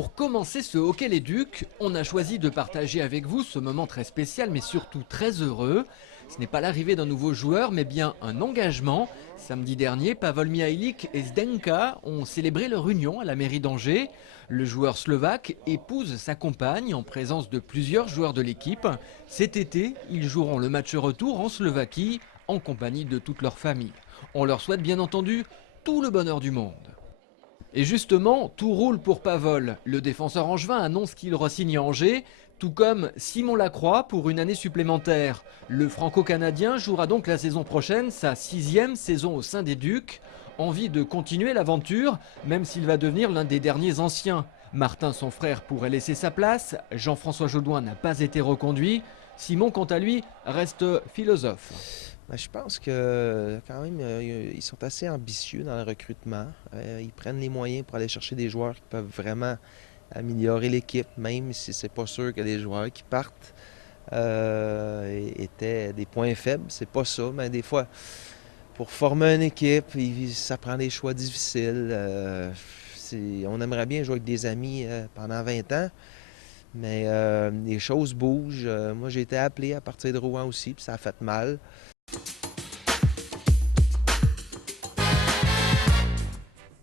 Pour commencer ce Hockey les Ducs, on a choisi de partager avec vous ce moment très spécial mais surtout très heureux. Ce n'est pas l'arrivée d'un nouveau joueur mais bien un engagement. Samedi dernier, Pavel Mihajlic et Zdenka ont célébré leur union à la mairie d'Angers. Le joueur slovaque épouse sa compagne en présence de plusieurs joueurs de l'équipe. Cet été, ils joueront le match retour en Slovaquie en compagnie de toute leur famille. On leur souhaite bien entendu tout le bonheur du monde. Et justement, tout roule pour Pavel. Le défenseur angevin annonce qu'il re-signe à Angers, tout comme Simon Lacroix pour une année supplémentaire. Le franco-canadien jouera donc la saison prochaine sa 6e saison au sein des Ducs. Envie de continuer l'aventure, même s'il va devenir l'un des derniers anciens. Martin, son frère, pourrait laisser sa place. Jean-François Jodoin n'a pas été reconduit. Simon, quant à lui, reste philosophe. Je pense que quand même, ils sont assez ambitieux dans le recrutement. Ils prennent les moyens pour aller chercher des joueurs qui peuvent vraiment améliorer l'équipe, même si c'est pas sûr que les joueurs qui partent étaient des points faibles. C'est pas ça, mais des fois, pour former une équipe, ça prend des choix difficiles. On aimerait bien jouer avec des amis pendant 20 ans. Mais les choses bougent. Moi, j'ai été appelé à partir de Rouen aussi, puis ça a fait mal.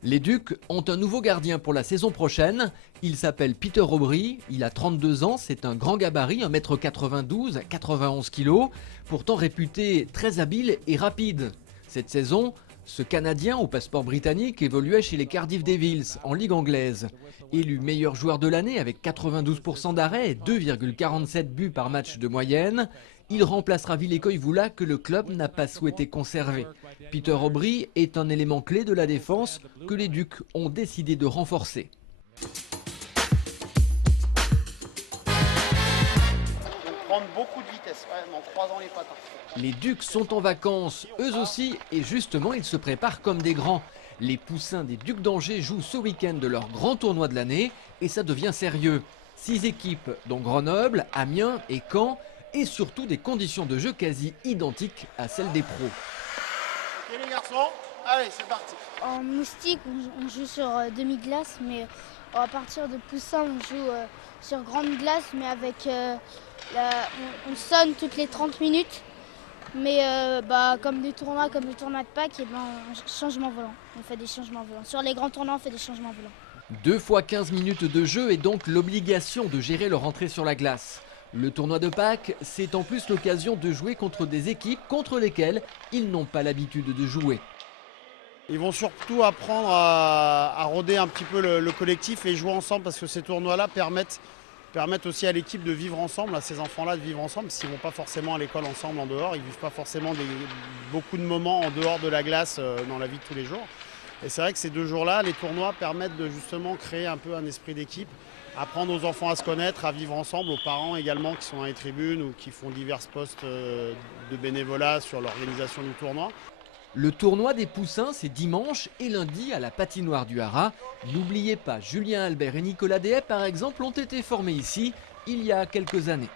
Les Ducs ont un nouveau gardien pour la saison prochaine. Il s'appelle Peter Aubry, il a 32 ans, c'est un grand gabarit, 1m92, 91 kg, pourtant réputé très habile et rapide. Cette saison, ce Canadien au passeport britannique évoluait chez les Cardiff Devils en Ligue anglaise. Élu meilleur joueur de l'année avec 92% d'arrêt et 2,47 buts par match de moyenne, il remplacera Ville Koivula que le club n'a pas souhaité conserver. Peter Aubry est un élément clé de la défense que les Ducs ont décidé de renforcer. Prendre beaucoup de vitesse, en croisant les patins. Les Ducs sont en vacances, eux aussi, et justement ils se préparent comme des grands. Les Poussins des Ducs d'Angers jouent ce week-end de leur grand tournoi de l'année et ça devient sérieux. 6 équipes dont Grenoble, Amiens et Caen et surtout des conditions de jeu quasi identiques à celles des pros. Ok les garçons, allez c'est parti. En moustique on joue sur demi-glace mais à partir de Poussin on joue sur grande glace mais avec on sonne toutes les 30 minutes. Mais comme des tournois comme le tournoi de Pâques, changement volant. On fait des changements volants. Sur les grands tournois, on fait des changements volants. 2 fois 15 minutes de jeu et donc l'obligation de gérer leur entrée sur la glace. Le tournoi de Pâques, c'est en plus l'occasion de jouer contre des équipes contre lesquelles ils n'ont pas l'habitude de jouer. Ils vont surtout apprendre à rôder un petit peu le collectif et jouer ensemble parce que ces tournois-là permettent aussi à l'équipe de vivre ensemble, à ces enfants-là de vivre ensemble, parce qu'ils ne vont pas forcément à l'école ensemble en dehors, ils ne vivent pas forcément beaucoup de moments en dehors de la glace dans la vie de tous les jours. Et c'est vrai que ces 2 jours-là, les tournois permettent de justement créer un peu un esprit d'équipe, apprendre aux enfants à se connaître, à vivre ensemble, aux parents également qui sont dans les tribunes ou qui font divers postes de bénévolat sur l'organisation du tournoi. Le tournoi des Poussins, c'est dimanche et lundi à la patinoire du Haras. N'oubliez pas, Julien Albert et Nicolas Dehaye, par exemple, ont été formés ici il y a quelques années.